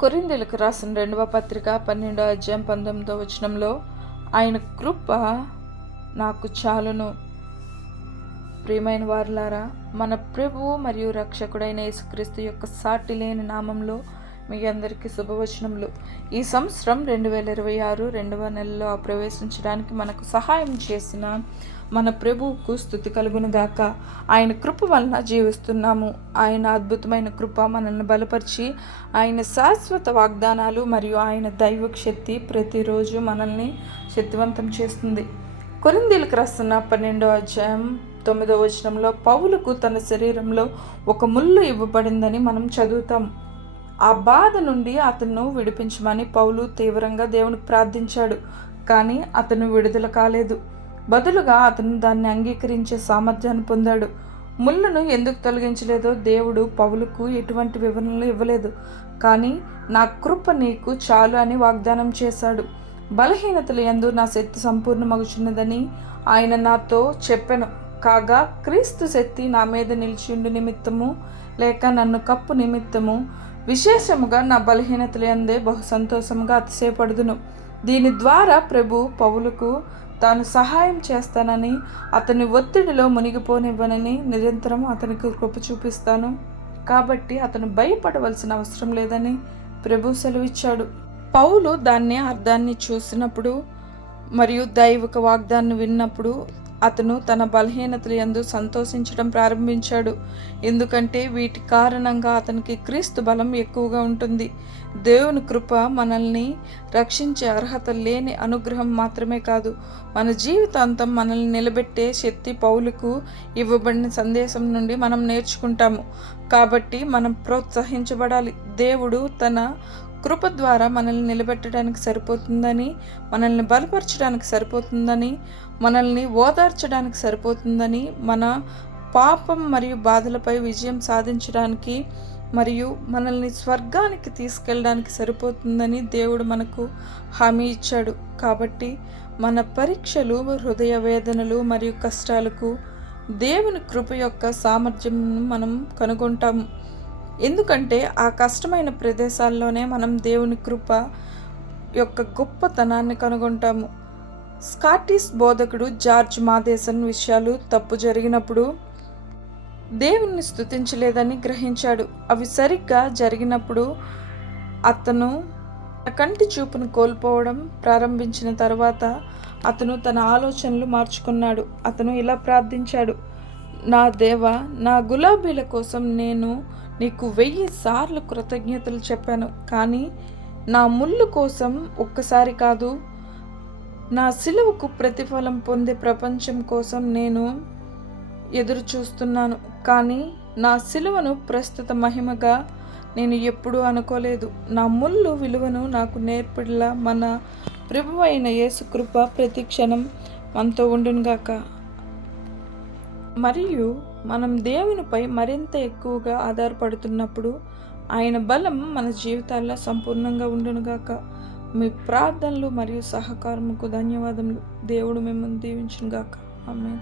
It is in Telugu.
కొరింథీయులకు రాసిన 2వ పత్రిక 12వ అధ్యాయం 19వ వచనంలో ఆయన కృప నాకు చాలును. ప్రియమైన వారులారా, మన ప్రభువు మరియు రక్షకుడైన యేసుక్రీస్తు యొక్క సాటి లేని నామంలో మీ అందరికీ శుభవచనములు. ఈ సంవత్సరం 2026 రెండవ నెలలో ప్రవేశించడానికి మనకు సహాయం చేసిన మన ప్రభువుకు స్తుతి కలుగును గాక. ఆయన కృప వలన జీవిస్తున్నాము. ఆయన అద్భుతమైన కృప మనల్ని బలపరిచి, ఆయన శాశ్వత వాగ్దానాలు మరియు ఆయన దైవ శక్తి ప్రతిరోజు మనల్ని శక్తివంతం చేస్తుంది. కొరింథీయులకు రాసిన 12వ అధ్యాయం 9వ వచనంలో పౌలుకు తన శరీరంలో ఒక ముళ్ళు ఇవ్వబడిందని మనం చదువుతాం. ఆ బాధ నుండి అతను విడిపించమని పౌలు తీవ్రంగా దేవునికి ప్రార్థించాడు. కానీ అతను విడుదల కాలేదు. బదులుగా అతను దాన్ని అంగీకరించే సామర్థ్యాన్ని పొందాడు. ముళ్ళను ఎందుకు తొలగించలేదో దేవుడు పౌలుకు ఎటువంటి వివరణలు ఇవ్వలేదు. కానీ నా కృప నీకు చాలు అని వాగ్దానం చేశాడు. బలహీనతలు యందు నా శక్తి సంపూర్ణమగుచున్నదని ఆయన నాతో చెప్పెను. కాగా క్రీస్తు శక్తి నా మీద నిలిచిండు నిమిత్తము లేక నన్ను కప్పు నిమిత్తము విశేషముగా నా బలహీనతలు యందే బహు సంతోషముగా అతిశయపడుదును. దీని ద్వారా ప్రభు పౌలుకు తాను సహాయం చేస్తానని, అతని ఒత్తిడిలో మునిగిపోనివ్వనని, నిరంతరం అతనికి కృప చూపిస్తాను కాబట్టి అతను భయపడవలసిన అవసరం లేదని ప్రభు సెలవిచ్చాడు. పౌలు దాన్ని అర్థాన్ని చూసినప్పుడు మరియు దైవిక వాగ్దాన్ని విన్నప్పుడు అతను తన బలహీనతల యందు సంతోషించడం ప్రారంభించాడు. ఎందుకంటే వీటి కారణంగా అతనికి క్రీస్తు బలం ఎక్కువగా ఉంటుంది. దేవుని కృప మనల్ని రక్షించే అర్హత లేని అనుగ్రహం మాత్రమే కాదు, మన జీవితాంతం మనల్ని నిలబెట్టే శక్తి పౌలుకు ఇవ్వబడిన సందేశం నుండి మనం నేర్చుకుంటాము. కాబట్టి మనం ప్రోత్సహించబడాలి. దేవుడు తన కృప ద్వారా మనల్ని నిలబెట్టడానికి సరిపోతుందని, మనల్ని బలపరచడానికి సరిపోతుందని, మనల్ని ఓదార్చడానికి సరిపోతుందని, మన పాపం మరియు బాధలపై విజయం సాధించడానికి మరియు మనల్ని స్వర్గానికి తీసుకెళ్ళడానికి సరిపోతుందని దేవుడు మనకు హామీ ఇచ్చాడు. కాబట్టి మన పరీక్షలు, హృదయ వేదనలు మరియు కష్టాలకు దేవుని కృప యొక్క సామర్థ్యం మనం కనుగొంటాము. ఎందుకంటే ఆ కష్టమైన ప్రదేశాల్లోనే మనం దేవుని కృప యొక్క గొప్పతనాన్ని కనుగొంటాము. స్కాటిష్ బోధకుడు జార్జ్ మాథేసన్ విషయాలు తప్పు జరిగినప్పుడు దేవుణ్ణి స్తుతించలేదని గ్రహించాడు. అవి సరిగ్గా జరిగినప్పుడు అతను కంటి చూపును కోల్పోవడం ప్రారంభించిన తర్వాత అతను తన ఆలోచనలు మార్చుకున్నాడు. అతను ఇలా ప్రార్థించాడు: నా దేవా, నా గులాబీల కోసం నేను నీకు 1000 సార్లు కృతజ్ఞతలు చెప్పాను. కానీ నా ముళ్ళు కోసం ఒక్కసారి కాదు, నా సిలువకు ప్రతిఫలం పొందే ప్రపంచం కోసం నేను ఎదురు చూస్తున్నాను. కానీ నా సిలువను ప్రస్తుత మహిమగా నేను ఎప్పుడూ అనుకోలేదు. నా ముళ్ళు విలువను నాకు నేర్పిడిలా మన ప్రభువైన యేసు కృప ప్రతి క్షణం మనతో ఉండునుగాక. మరియు మనం దేవునిపై మరింత ఎక్కువగా ఆధారపడుతున్నప్పుడు ఆయన బలం మన జీవితాల్లో సంపూర్ణంగా ఉండునుగాక. మీ ప్రార్థనలు మరియు సహకారముకు ధన్యవాదములు. దేవుడు మిమ్మల్ని దీవించునుగాక. ఆమేన్.